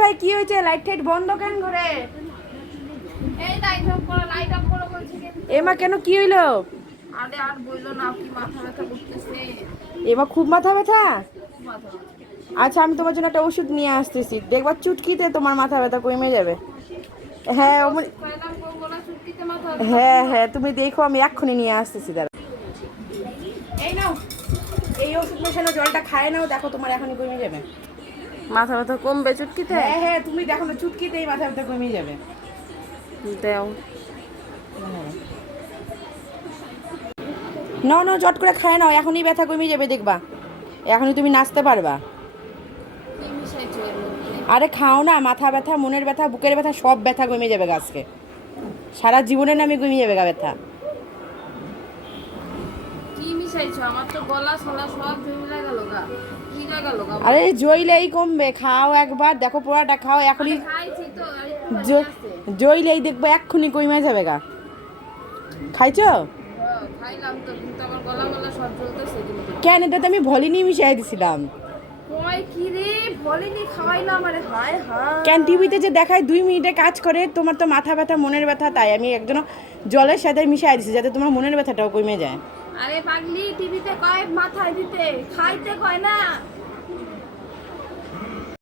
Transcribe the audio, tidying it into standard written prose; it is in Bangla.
ভাই কি হয়েছে? লাইট টাইট বন্ধ কেন ঘরে? এই লাইট অফ করো, লাইট অফ করো বলছি কিন্তু। এমা কেন কি হইলো? আরে আর বললো না, কি মাথা ব্যথা করতেছে। এমা খুব মাথা ব্যথা? মাথা আচ্ছা আমি তোমার জন্য একটা ওষুধ নিয়ে আসতেছি, দেখবা চুটকিতে তোমার মাথা ব্যথা কমে যাবে। আমি হ্যাঁ তো অমনি। ওষুধ খাইলাম, কমবো না, চুটকিতে মাথা ব্যথা হ্যাঁ কমবো। হ্যাঁ তুমি দেখো, আমি এক্ষুনি নিয়ে আসতেছি, দাঁড়া। এই নাও, এই ওষুধ মেশানো জলটা খায় নাও, দেখো তোমার এখনই কমে যাবে। মাথা ব্যথা কমবে চুটকিতে? হ্যাঁ হ্যাঁ তুমি দেখো না, চুটকিতেই মাথা ব্যথা কমে যাবে। দেও। নাও নাও, চট করে খায় নাও, এখনই ব্যথা কমে যাবে দেখবা, এখনই তুমি নাচতে পারবা। কি মিশাইছো এর মধ্যে? আরে খাও না, মাথা ব্যথা, মনের ব্যথা, বুকের ব্যথা, সব ব্যথা কমে যাবে গাছকে, সারা জীবনের নামে কমে যাবে গা ব্যথা। কি মিশাইছো? আমার তো গলা সলা সব ঝুলে গেল গা, কি গেল গা। আরে জইলেই কমবে, খাও একবার, দেখো পোড়াটা খাও এখনই। খাইছি তো, আর একটু বাকি আছে। জইলেই দেখবো এক্ষুনি কমে যাবে গা। খাইছো? হ্যাঁ, খাইলাম তো, কিন্তু আমার গলা গলা সব জ্বলতেছে কিন্তু। কেন, এটা তো আমি ভলিনি মিশাই দিছিলাম। কয় কি রে, বলেনি খাওয়াইলাম, আরে হায় হায়। কেন টিভিতে যে দেখায় 2 মিনিটে কাজ করে, তোমার তো মাথা ব্যথা মনের ব্যথা, তাই আমি একজন জলের সাথে মিশাই দিছি যাতে তোমার মনের ব্যথাটাও কমে যায়। আরে পাগলি, টিভিতে কয় মাথায় দিতে, খাইতে কয় না।